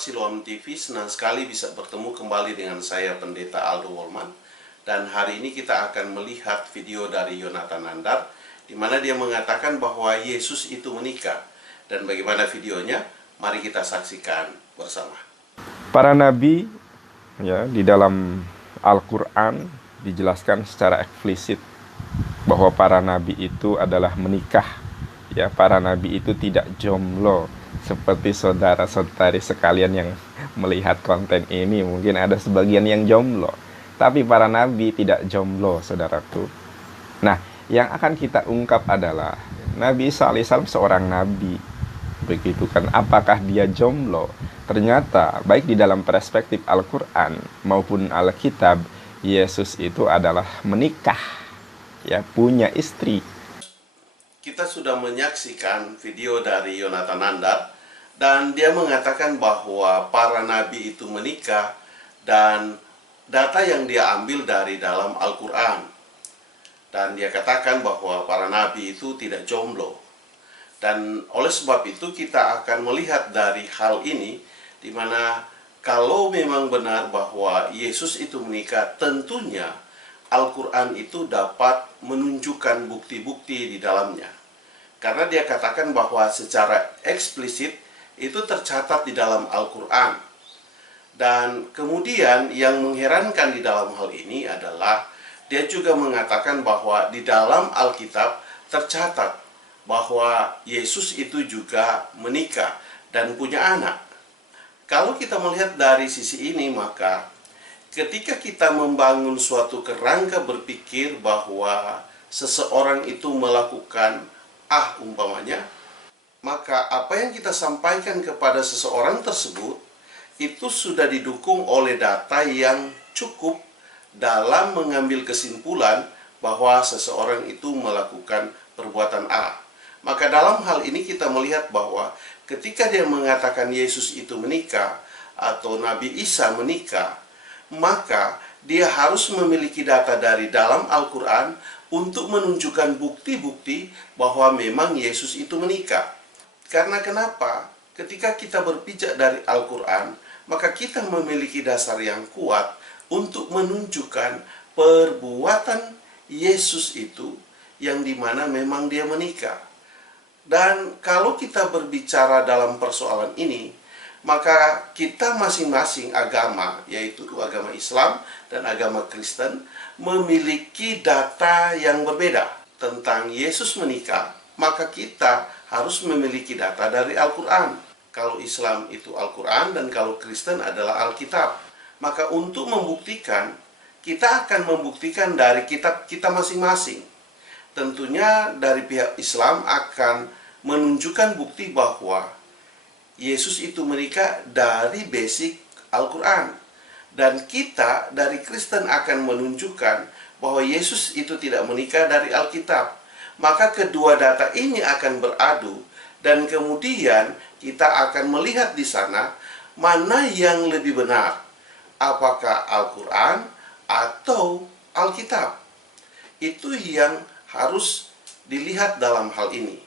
sahabat Siloam TV, senang sekali bisa bertemu kembali dengan saya Pendeta Aldo Wolman. Dan hari ini kita akan melihat video dari Yonatan Nandar, di mana dia mengatakan bahwa Yesus itu menikah. Dan bagaimana videonya? Mari kita saksikan bersama. Para nabi ya di dalam Al-Quran dijelaskan secara eksplisit bahwa para nabi itu adalah menikah. Ya, para nabi itu tidak jomblo. Seperti saudara-saudari sekalian yang melihat konten ini, mungkin ada sebagian yang jomblo. Tapi para nabi tidak jomblo, saudaraku. Nah, yang akan kita ungkap adalah Nabi Isa alaihissalam seorang nabi. Begitu kan, apakah dia jomblo? Ternyata, baik di dalam perspektif Al-Quran maupun Alkitab, Yesus itu adalah menikah. Ya, punya istri. Kita sudah menyaksikan video dari Yonatan Nandar, dan dia mengatakan bahwa para nabi itu menikah, dan data yang dia ambil dari dalam Al-Quran. Dan dia katakan bahwa para nabi itu tidak jomblo. Dan oleh sebab itu kita akan melihat dari hal ini, di mana kalau memang benar bahwa Yesus itu menikah, tentunya Al-Quran itu dapat menunjukkan bukti-bukti di dalamnya. Karena dia katakan bahwa secara eksplisit itu tercatat di dalam Al-Quran. Dan kemudian yang mengherankan di dalam hal ini adalah dia juga mengatakan bahwa di dalam Alkitab tercatat bahwa Yesus itu juga menikah dan punya anak. Kalau kita melihat dari sisi ini, maka ketika kita membangun suatu kerangka berpikir bahwa seseorang itu melakukan umpamanya, maka apa yang kita sampaikan kepada seseorang tersebut itu sudah didukung oleh data yang cukup dalam mengambil kesimpulan bahwa seseorang itu melakukan perbuatan A. Maka dalam hal ini kita melihat bahwa ketika dia mengatakan Yesus itu menikah atau Nabi Isa menikah, maka dia harus memiliki data dari dalam Al-Quran untuk menunjukkan bukti-bukti bahwa memang Yesus itu menikah. Karena kenapa? Ketika kita berpijak dari Al-Quran, maka kita memiliki dasar yang kuat untuk menunjukkan perbuatan Yesus itu yang dimana memang dia menikah. Dan kalau kita berbicara dalam persoalan ini, maka kita masing-masing agama, yaitu agama Islam dan agama Kristen, memiliki data yang berbeda tentang Yesus menikah. Maka kita harus memiliki data dari Al-Quran. Kalau Islam itu Al-Quran dan kalau Kristen adalah Alkitab. Maka untuk membuktikan, kita akan membuktikan dari kitab kita masing-masing. Tentunya dari pihak Islam akan menunjukkan bukti bahwa Yesus itu menikah dari basic Al-Quran. Dan kita dari Kristen akan menunjukkan bahwa Yesus itu tidak menikah dari Alkitab. Maka kedua data ini akan beradu, dan kemudian kita akan melihat di sana mana yang lebih benar. Apakah Al-Quran atau Alkitab? Itu yang harus dilihat dalam hal ini.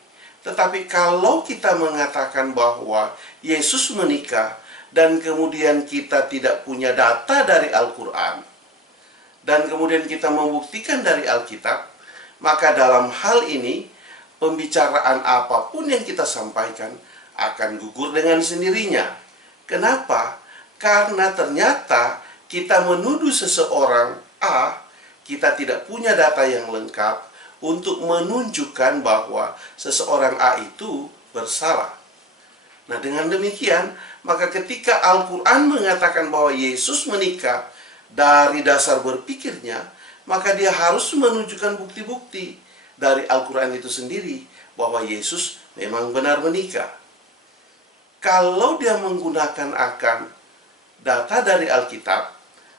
Tetapi kalau kita mengatakan bahwa Yesus menikah dan kemudian kita tidak punya data dari Al-Quran dan kemudian kita membuktikan dari Alkitab, maka dalam hal ini pembicaraan apapun yang kita sampaikan akan gugur dengan sendirinya. Kenapa? Karena ternyata kita menuduh seseorang A, kita tidak punya data yang lengkap untuk menunjukkan bahwa seseorang A itu bersalah. Nah, dengan demikian, maka ketika Al-Quran mengatakan bahwa Yesus menikah dari dasar berpikirnya, maka dia harus menunjukkan bukti-bukti dari Al-Quran itu sendiri bahwa Yesus memang benar menikah. Kalau dia menggunakan akan data dari Alkitab,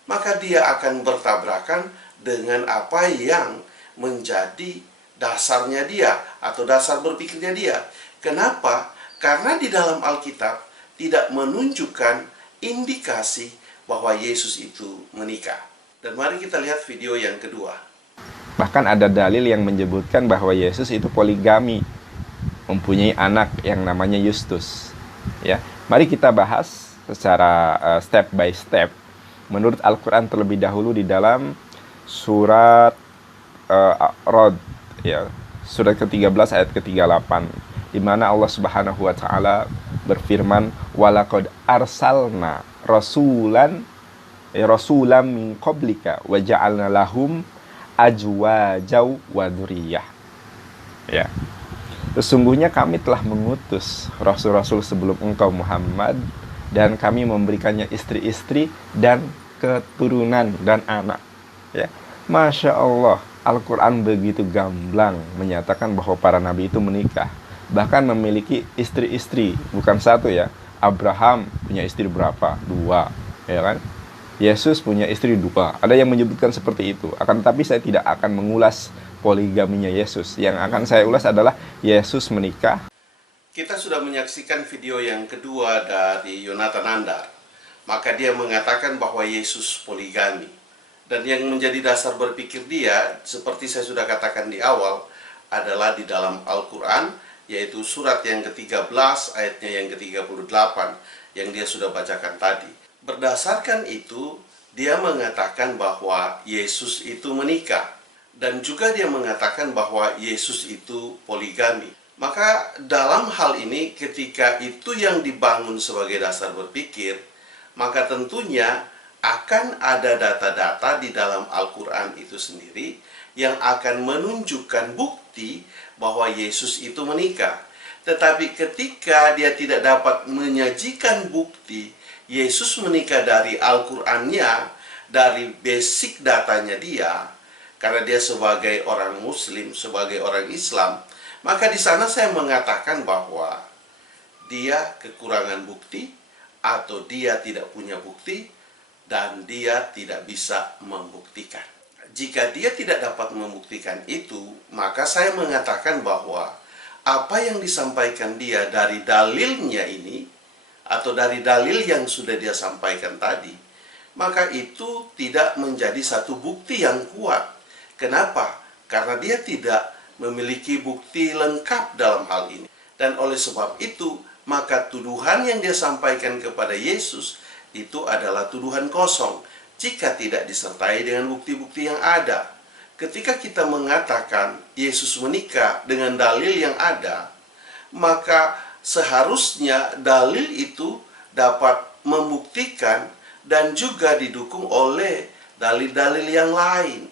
maka dia akan bertabrakan dengan apa yang menjadi dasarnya dia atau dasar berpikirnya dia. Kenapa? Karena di dalam Alkitab tidak menunjukkan indikasi bahwa Yesus itu menikah. Dan mari kita lihat video yang kedua. Bahkan ada dalil yang menyebutkan bahwa Yesus itu poligami, mempunyai anak yang namanya Yustus. Ya, mari kita bahas secara step by step menurut Al-Quran terlebih dahulu di dalam surat Rod, ya, surat ke-13 ayat ke-38, di mana Allah Subhanahu wa taala berfirman, walaqad arsalna rasulan min qablika wa ja'alna lahum ajwajaw wa dzurriyyah. Ya. Sesungguhnya kami telah mengutus rasul-rasul sebelum engkau Muhammad, dan kami memberikannya istri-istri dan keturunan dan anak. Ya. Masya Allah, Al-Quran begitu gamblang menyatakan bahwa para nabi itu menikah, bahkan memiliki istri-istri, bukan satu ya. Abraham punya istri berapa? 2, ya kan? Yesus punya istri 2. Ada yang menyebutkan seperti itu. Akan tetapi saya tidak akan mengulas poligaminya Yesus. Yang akan saya ulas adalah Yesus menikah. Kita sudah menyaksikan video yang kedua dari Yonatan Nandar. Maka dia mengatakan bahwa Yesus poligami. Dan yang menjadi dasar berpikir dia, seperti saya sudah katakan di awal, adalah di dalam Al-Quran, yaitu surat yang ke-13, ayatnya yang ke-38, yang dia sudah bacakan tadi. Berdasarkan itu, dia mengatakan bahwa Yesus itu menikah. Dan juga dia mengatakan bahwa Yesus itu poligami. Maka dalam hal ini, ketika itu yang dibangun sebagai dasar berpikir, maka tentunya akan ada data-data di dalam Al-Quran itu sendiri yang akan menunjukkan bukti bahwa Yesus itu menikah. Tetapi ketika dia tidak dapat menyajikan bukti Yesus menikah dari Al-Qurannya, dari basic datanya dia, karena dia sebagai orang Muslim, sebagai orang Islam, maka di sana saya mengatakan bahwa dia kekurangan bukti, atau dia tidak punya bukti, dan dia tidak bisa membuktikan. Jika dia tidak dapat membuktikan itu, maka saya mengatakan bahwa apa yang disampaikan dia dari dalilnya ini, atau dari dalil yang sudah dia sampaikan tadi, maka itu tidak menjadi satu bukti yang kuat. Kenapa? Karena dia tidak memiliki bukti lengkap dalam hal ini. Dan oleh sebab itu, maka tuduhan yang dia sampaikan kepada Yesus itu adalah tuduhan kosong jika tidak disertai dengan bukti-bukti yang ada. Ketika kita mengatakan Yesus menikah dengan dalil yang ada, maka seharusnya dalil itu dapat membuktikan dan juga didukung oleh dalil-dalil yang lain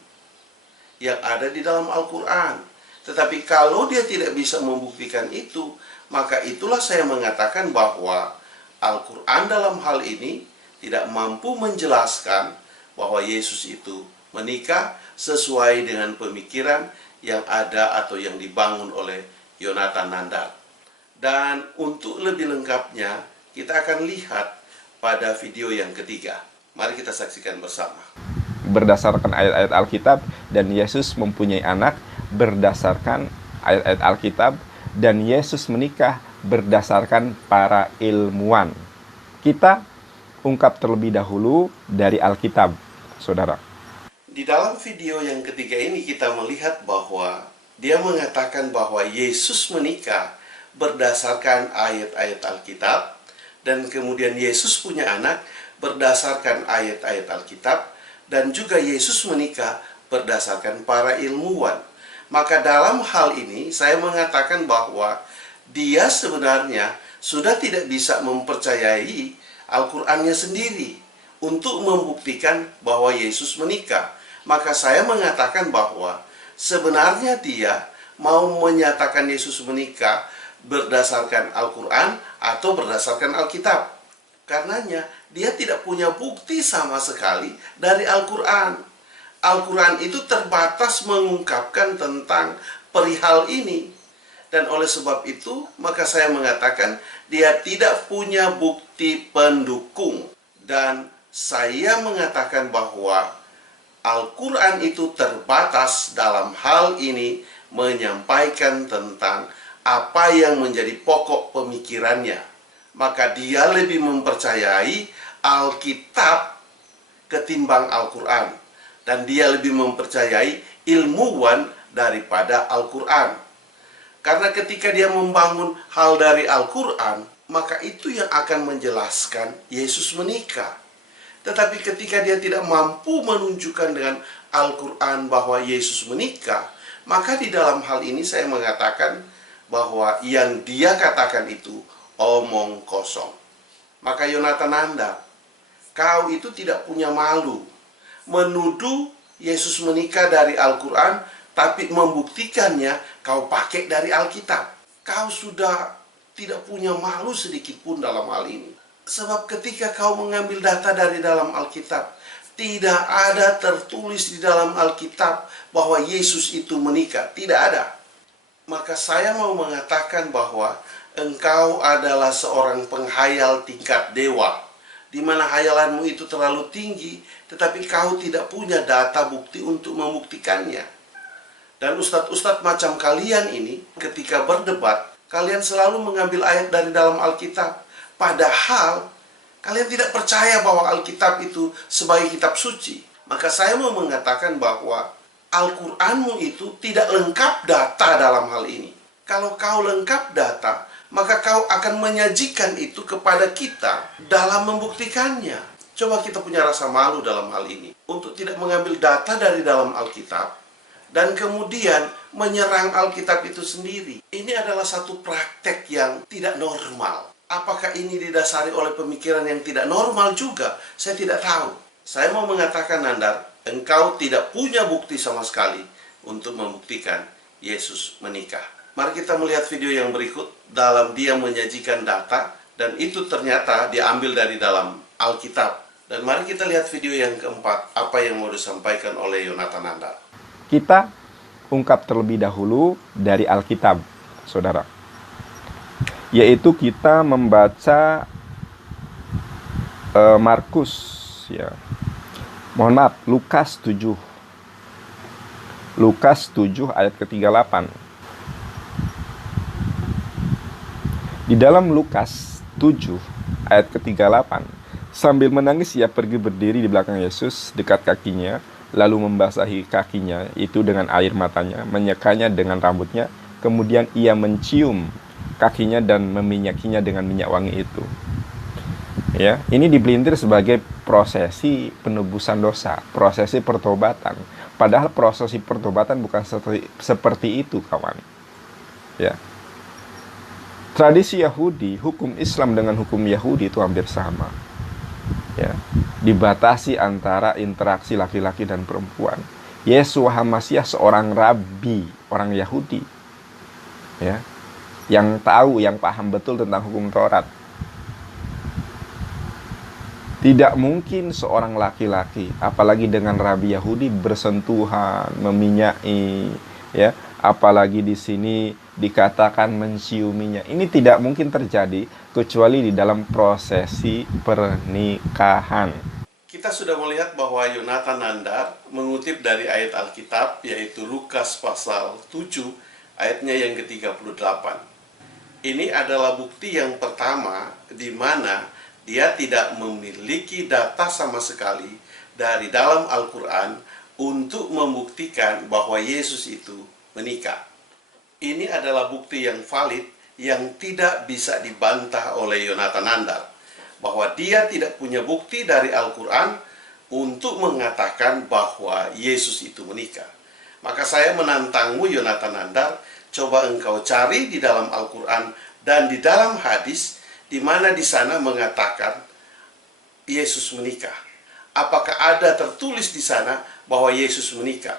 yang ada di dalam Al-Quran. Tetapi kalau dia tidak bisa membuktikan itu, maka itulah saya mengatakan bahwa Al-Quran dalam hal ini tidak mampu menjelaskan bahwa Yesus itu menikah sesuai dengan pemikiran yang ada atau yang dibangun oleh Yonatan Nandar. Dan untuk lebih lengkapnya, kita akan lihat pada video yang ketiga. Mari kita saksikan bersama. Berdasarkan ayat-ayat Alkitab, dan Yesus mempunyai anak berdasarkan ayat-ayat Alkitab, dan Yesus menikah berdasarkan para ilmuwan. Kita ungkap terlebih dahulu dari Alkitab, saudara. Di dalam video yang ketiga ini kita melihat bahwa dia mengatakan bahwa Yesus menikah berdasarkan ayat-ayat Alkitab, dan kemudian Yesus punya anak berdasarkan ayat-ayat Alkitab, dan juga Yesus menikah berdasarkan para ilmuwan. Maka dalam hal ini saya mengatakan bahwa dia sebenarnya sudah tidak bisa mempercayai Al-Qur'annya sendiri untuk membuktikan bahwa Yesus menikah. Maka saya mengatakan bahwa sebenarnya dia mau menyatakan Yesus menikah berdasarkan Al-Qur'an atau berdasarkan Alkitab. Karenanya dia tidak punya bukti sama sekali dari Al-Qur'an. Al-Qur'an itu terbatas mengungkapkan tentang perihal ini. Dan oleh sebab itu, maka saya mengatakan dia tidak punya bukti pendukung. Dan saya mengatakan bahwa Al-Quran itu terbatas dalam hal ini menyampaikan tentang apa yang menjadi pokok pemikirannya. Maka dia lebih mempercayai Alkitab ketimbang Al-Quran. Dan dia lebih mempercayai ilmuwan daripada Al-Quran. Karena ketika dia membangun hal dari Al-Quran, maka itu yang akan menjelaskan Yesus menikah. Tetapi ketika dia tidak mampu menunjukkan dengan Al-Quran bahwa Yesus menikah, maka di dalam hal ini saya mengatakan bahwa yang dia katakan itu omong kosong. Maka Yonatananda, kau itu tidak punya malu menuduh Yesus menikah dari Al-Quran, tapi membuktikannya kau pakai dari Alkitab. Kau sudah tidak punya malu sedikit pun dalam hal ini. Sebab ketika kau mengambil data dari dalam Alkitab, tidak ada tertulis di dalam Alkitab bahwa Yesus itu menikah. Tidak ada. Maka saya mau mengatakan bahwa engkau adalah seorang penghayal tingkat dewa, di mana hayalanmu itu terlalu tinggi, tetapi kau tidak punya data bukti untuk membuktikannya. Dan ustadz-ustadz macam kalian ini, ketika berdebat, kalian selalu mengambil ayat dari dalam Alkitab. Padahal, kalian tidak percaya bahwa Alkitab itu sebagai kitab suci. Maka saya mau mengatakan bahwa Al-Quranmu itu tidak lengkap data dalam hal ini. Kalau kau lengkap data, maka kau akan menyajikan itu kepada kita dalam membuktikannya. Coba kita punya rasa malu dalam hal ini, untuk tidak mengambil data dari dalam Alkitab, dan kemudian menyerang Alkitab itu sendiri. Ini adalah satu praktek yang tidak normal. Apakah ini didasari oleh pemikiran yang tidak normal juga? Saya tidak tahu. Saya mau mengatakan, Nandar, engkau tidak punya bukti sama sekali untuk membuktikan Yesus menikah. Mari kita melihat video yang berikut dalam dia menyajikan data, dan itu ternyata diambil dari dalam Alkitab. Dan mari kita lihat video yang keempat, apa yang mau disampaikan oleh Yonatananda. Kita ungkap terlebih dahulu dari Alkitab, saudara. Yaitu kita membaca Markus, ya. Mohon maaf, Lukas 7. Lukas 7 ayat ke-38. Di dalam Lukas 7 ayat ke-38, sambil menangis ia pergi berdiri di belakang Yesus dekat kakinya, lalu membasahi kakinya itu dengan air matanya, menyekanya dengan rambutnya, kemudian ia mencium kakinya dan meminyakinya dengan minyak wangi itu. Ya, ini dipelintir sebagai prosesi penebusan dosa, prosesi pertobatan. Padahal prosesi pertobatan bukan seperti itu, kawan. Ya. Tradisi Yahudi, hukum Islam dengan hukum Yahudi itu hampir sama. Ya, dibatasi antara interaksi laki-laki dan perempuan. Yeshua HaMasyiah seorang rabi, orang Yahudi, ya, yang tahu, yang paham betul tentang hukum Taurat. Tidak mungkin seorang laki-laki, apalagi dengan rabi Yahudi, bersentuhan, meminyaki, ya, apalagi di sini dikatakan menciuminya. Ini tidak mungkin terjadi kecuali di dalam prosesi pernikahan. Kita sudah melihat bahwa Yonatananda mengutip dari ayat Alkitab, yaitu Lukas pasal 7 ayatnya yang ke-38. Ini adalah bukti yang pertama di mana dia tidak memiliki data sama sekali dari dalam Al-Quran untuk membuktikan bahwa Yesus itu menikah. Ini adalah bukti yang valid yang tidak bisa dibantah oleh Yonatananda, bahwa dia tidak punya bukti dari Al-Quran untuk mengatakan bahwa Yesus itu menikah. Maka saya menantangmu, Yonatananda, coba engkau cari di dalam Al-Quran dan di dalam hadis, di mana di sana mengatakan Yesus menikah. Apakah ada tertulis di sana bahwa Yesus menikah?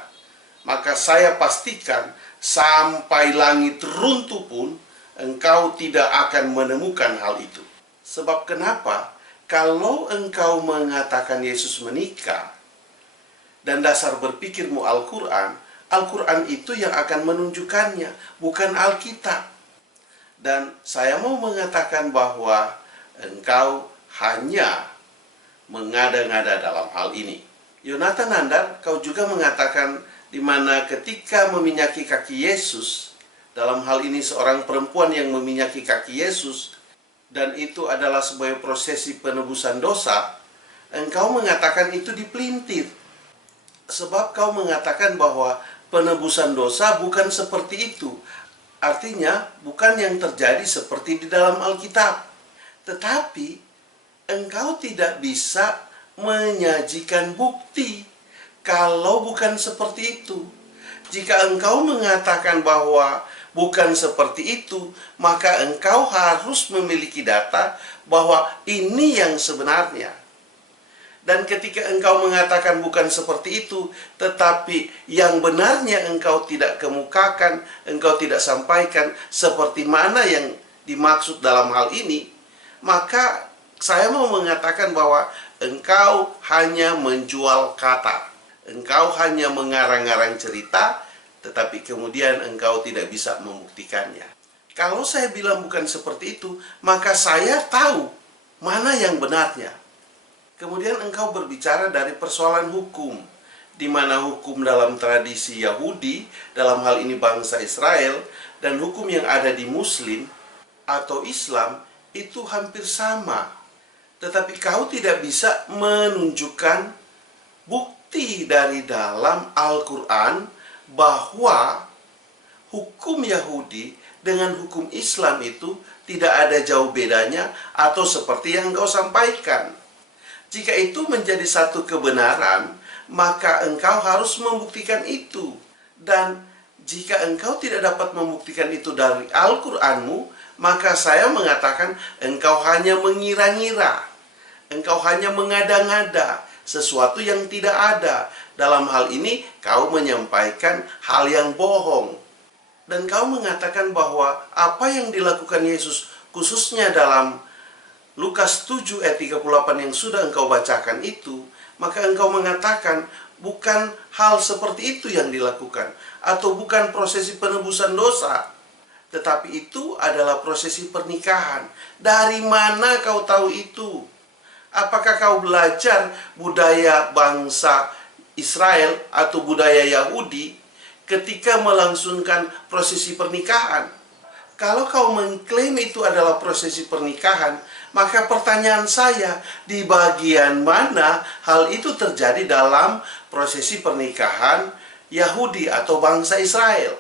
Maka saya pastikan sampai langit runtuh pun engkau tidak akan menemukan hal itu. Sebab kenapa? Kalau engkau mengatakan Yesus menikah dan dasar berpikirmu Al-Quran, Al-Quran itu yang akan menunjukkannya, bukan Alkitab. Dan saya mau mengatakan bahwa engkau hanya mengada-ngada dalam hal ini. Yonatananda, kau juga mengatakan di mana ketika meminyaki kaki Yesus, dalam hal ini seorang perempuan yang meminyaki kaki Yesus, dan itu adalah sebuah prosesi penebusan dosa, engkau mengatakan itu dipelintir. Sebab kau mengatakan bahwa penebusan dosa bukan seperti itu. Artinya, bukan yang terjadi seperti di dalam Alkitab. Tetapi engkau tidak bisa menyajikan bukti kalau bukan seperti itu. Jika engkau mengatakan bahwa bukan seperti itu, maka engkau harus memiliki data bahwa ini yang sebenarnya. Dan ketika engkau mengatakan bukan seperti itu, tetapi yang benarnya engkau tidak kemukakan, engkau tidak sampaikan seperti mana yang dimaksud dalam hal ini, maka saya mau mengatakan bahwa engkau hanya menjual kata. Engkau hanya mengarang-arang cerita, tetapi kemudian engkau tidak bisa membuktikannya. Kalau saya bilang bukan seperti itu, maka saya tahu mana yang benarnya. Kemudian engkau berbicara dari persoalan hukum, di mana hukum dalam tradisi Yahudi, dalam hal ini bangsa Israel, dan hukum yang ada di Muslim atau Islam itu hampir sama. Tetapi kau tidak bisa menunjukkan bukti dari dalam Al-Quran bahwa hukum Yahudi dengan hukum Islam itu tidak ada jauh bedanya atau seperti yang engkau sampaikan. Jika itu menjadi satu kebenaran, maka engkau harus membuktikan itu. Dan jika engkau tidak dapat membuktikan itu dari Al-Quranmu, maka saya mengatakan engkau hanya mengira-ngira. Engkau hanya mengada-ngada sesuatu yang tidak ada. Dalam hal ini, kau menyampaikan hal yang bohong. Dan kau mengatakan bahwa apa yang dilakukan Yesus, khususnya dalam Lukas 7 ayat 38 yang sudah engkau bacakan itu, maka engkau mengatakan bukan hal seperti itu yang dilakukan, atau bukan prosesi penebusan dosa, tetapi itu adalah prosesi pernikahan. Dari mana kau tahu itu? Apakah kau belajar budaya bangsa Israel atau budaya Yahudi ketika melangsungkan prosesi pernikahan? Kalau kau mengklaim itu adalah prosesi pernikahan, maka pertanyaan saya, di bagian mana hal itu terjadi dalam prosesi pernikahan Yahudi atau bangsa Israel?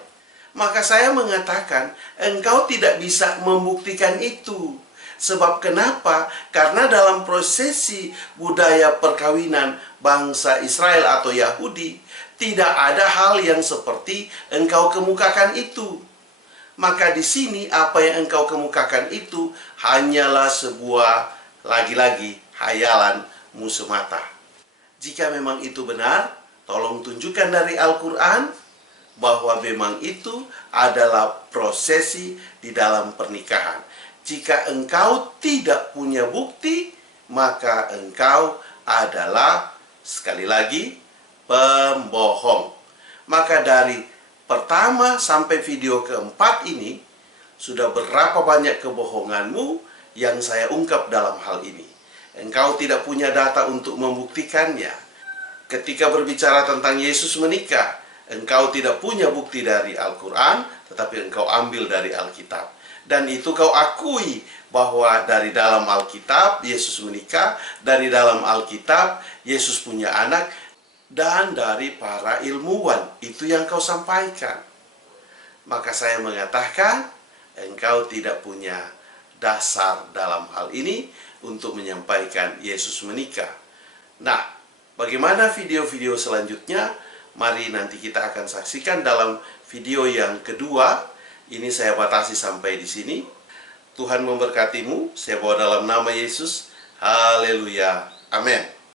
Maka saya mengatakan, engkau tidak bisa membuktikan itu. Sebab kenapa? Karena dalam prosesi budaya perkawinan bangsa Israel atau Yahudi, tidak ada hal yang seperti engkau kemukakan itu. Maka di sini apa yang engkau kemukakan itu hanyalah sebuah, lagi-lagi, hayalanmu semata. Jika memang itu benar, tolong tunjukkan dari Al-Quran bahwa memang itu adalah prosesi di dalam pernikahan. Jika engkau tidak punya bukti, maka engkau adalah, sekali lagi, pembohong. Maka dari pertama sampai video keempat ini, sudah berapa banyak kebohonganmu yang saya ungkap dalam hal ini. Engkau tidak punya data untuk membuktikannya. Ketika berbicara tentang Yesus menikah, engkau tidak punya bukti dari Al-Quran, tetapi engkau ambil dari Alkitab. Dan itu kau akui bahwa dari dalam Alkitab Yesus menikah, dari dalam Alkitab Yesus punya anak, dan dari para ilmuwan, itu yang kau sampaikan. Maka saya mengatakan, engkau tidak punya dasar dalam hal ini untuk menyampaikan Yesus menikah. Nah, bagaimana video-video selanjutnya? Mari nanti kita akan saksikan dalam video yang kedua. Ini saya batasi sampai di sini. Tuhan memberkatimu. Saya bawa dalam nama Yesus. Haleluya. Amin.